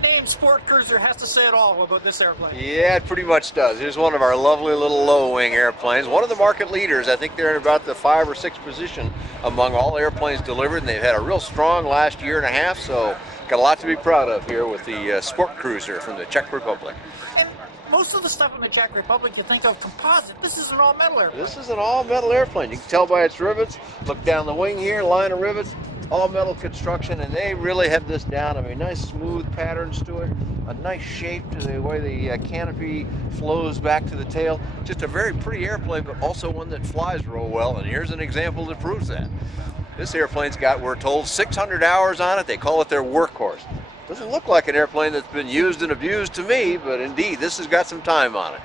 That name, SportCruiser, has to say it all about this airplane. Yeah, it pretty much does. Here's one of our lovely little low-wing airplanes. One of the market leaders. I think they're in about the 5th or 6th position among all airplanes delivered, and they've had a real strong last year and a half, so got a lot to be proud of here with the SportCruiser from the Czech Republic. And most of the stuff in the Czech Republic you think of composite. This is an all-metal airplane. This is an all-metal airplane. You can tell by its rivets. Look down the wing here, line of rivets, all-metal construction, and they really have this down. I mean, nice smooth patterns to it, a nice shape to the way the canopy flows back to the tail. Just a very pretty airplane, but also one that flies real well, and here's an example that proves that. This airplane's got, we're told, 600 hours on it. They call it their workhorse. Doesn't look like an airplane that's been used and abused to me, but indeed, this has got some time on it.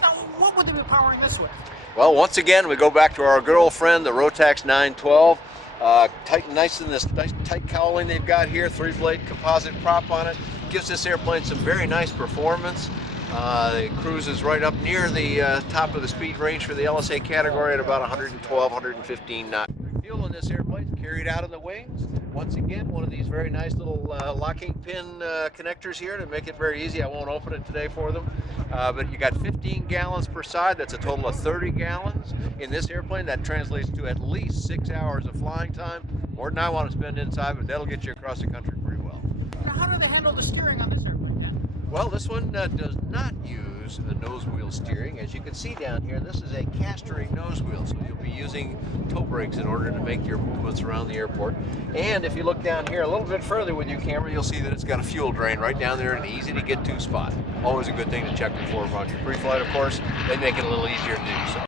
Now, what would they be powering this with? Well, once again, we go back to our good old friend, the Rotax 912. Nice in this nice tight cowling they've got here, 3-blade composite prop on it. Gives this airplane some very nice performance. It cruises right up near the top of the speed range for the LSA category at about 112, 115 knots. Fuel in this airplane is carried out in the wings. Once again, one of these very nice little locking pin connectors here to make it very easy. I won't open it today for them. But you got 15 gallons per side. That's a total of 30 gallons. In this airplane, that translates to at least 6 hours of flying time. More than I want to spend inside, but that'll get you across the country pretty well. Now, how do they handle the steering on this airplane then? Well, this one does not use a nose-wheel steering. As you can see down here, this is a castering nose wheel, so you'll be using toe brakes in order to make your movements around the airport. And if you look down here a little bit further with your camera, you'll see that it's got a fuel drain right down there in an easy-to-get-to spot. Always a good thing to check before on your pre-flight, of course. They make it a little easier to do so.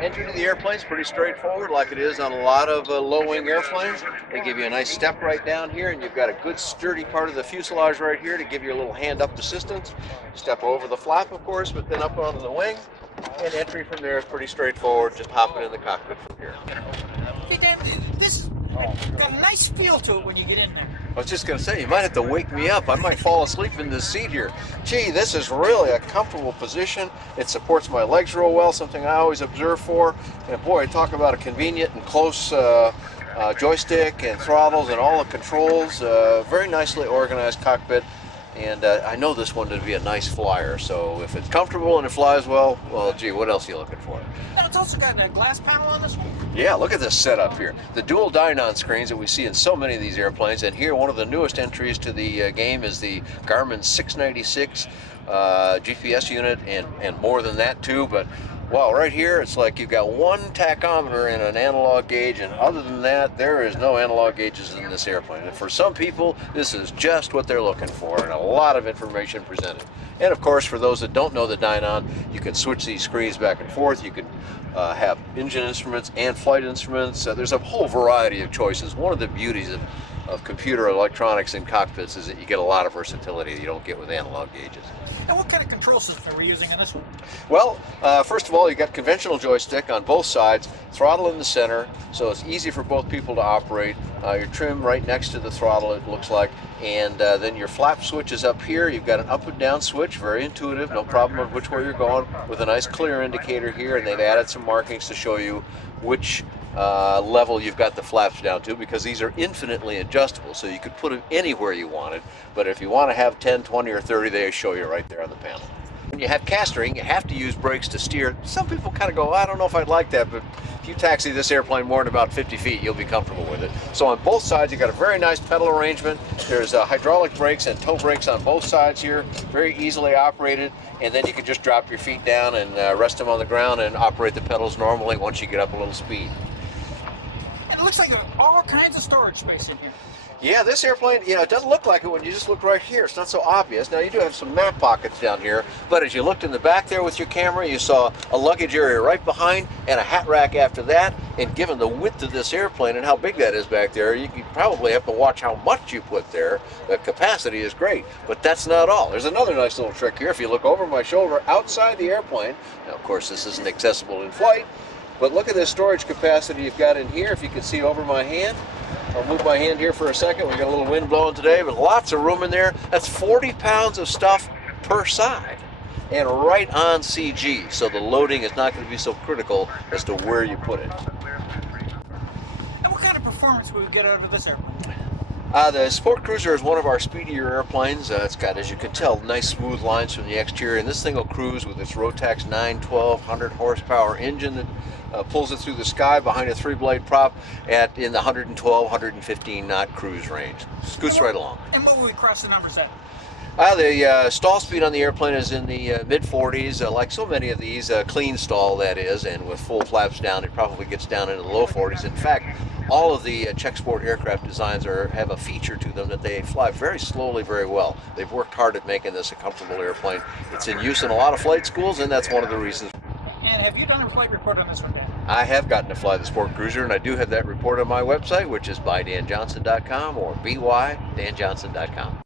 Entry to the airplane is pretty straightforward, like it is on a lot of low-wing airplanes. They give you a nice step right down here, and you've got a good sturdy part of the fuselage right here to give you a little hand-up assistance. Step over the flap, of course, but then up onto the wing. And entry from there is pretty straightforward, just hopping in the cockpit from here. Hey, Dan, this got a nice feel to it when you get in there. I was just going to say, you might have to wake me up. I might fall asleep in this seat here. Gee, this is really a comfortable position. It supports my legs real well, something I always observe for. And boy, talk about a convenient and close joystick and throttles and all the controls. Very nicely organized cockpit. And I know this one to be a nice flyer, so if it's comfortable and it flies well, gee, what else are you looking for? Now, it's also got a glass panel on this one. Yeah, look at this setup here. The dual dynon screens that we see in so many of these airplanes, and here one of the newest entries to the game is the Garmin 696 GPS unit, and more than that too, but wow, right here it's like you've got one tachometer and an analog gauge, and other than that, there is no analog gauges in this airplane. And for some people, this is just what they're looking for, and a lot of information presented. And of course, for those that don't know the dynon, you can switch these screens back and forth. You can have engine instruments and flight instruments. There's a whole variety of choices. One of the beauties of computer electronics in cockpits is that you get a lot of versatility that you don't get with analog gauges. And what kind of control system are we using on this one? Well, first of all, you got conventional joystick on both sides, throttle in the center, so it's easy for both people to operate. Your trim right next to the throttle, it looks like, and then your flap switch is up here. You've got an up and down switch, very intuitive, no problem on which way you're going, with a nice clear indicator here, and they've added some markings to show you which level you've got the flaps down to, because these are infinitely adjustable, so you could put them anywhere you wanted. But if you want to have 10, 20, or 30, they show you right there on the panel. When you have castering, you have to use brakes to steer. Some people kind of go, I don't know if I'd like that, but if you taxi this airplane more than about 50 feet, you'll be comfortable with it. So on both sides, you've got a very nice pedal arrangement. There's hydraulic brakes and toe brakes on both sides here, very easily operated. And then you can just drop your feet down and rest them on the ground and operate the pedals normally once you get up a little speed. It looks like all kinds of storage space in here. Yeah, this airplane, it doesn't look like it when you just look right here. It's not so obvious. Now, you do have some map pockets down here, but as you looked in the back there with your camera, you saw a luggage area right behind and a hat rack after that. And given the width of this airplane and how big that is back there, you could probably have to watch how much you put there. The capacity is great, but that's not all. There's another nice little trick here. If you look over my shoulder outside the airplane, now, of course, this isn't accessible in flight, but look at this storage capacity you've got in here. If you can see over my hand, I'll move my hand here for a second. We got a little wind blowing today, but lots of room in there. That's 40 pounds of stuff per side, and right on CG. So the loading is not going to be so critical as to where you put it. And what kind of performance will we get out of this airplane? The SportCruiser is one of our speedier airplanes. It's got, as you can tell, nice smooth lines from the exterior, and this thing will cruise with its Rotax 912 100 horsepower engine that pulls it through the sky behind a 3-blade prop in the 112, 115 knot cruise range. Scoots right along. And what will we cross the numbers at? The stall speed on the airplane is in the mid-40s, like so many of these, clean stall that is, and with full flaps down it probably gets down into the low 40s. In fact, all of the Czech Sport Aircraft designs have a feature to them that they fly very slowly, very well. They've worked hard at making this a comfortable airplane. It's in use in a lot of flight schools, and that's one of the reasons. And have you done a flight report on this one, Dan? I have gotten to fly the SportCruiser, and I do have that report on my website, which is bydanjohnson.com or bydanjohnson.com.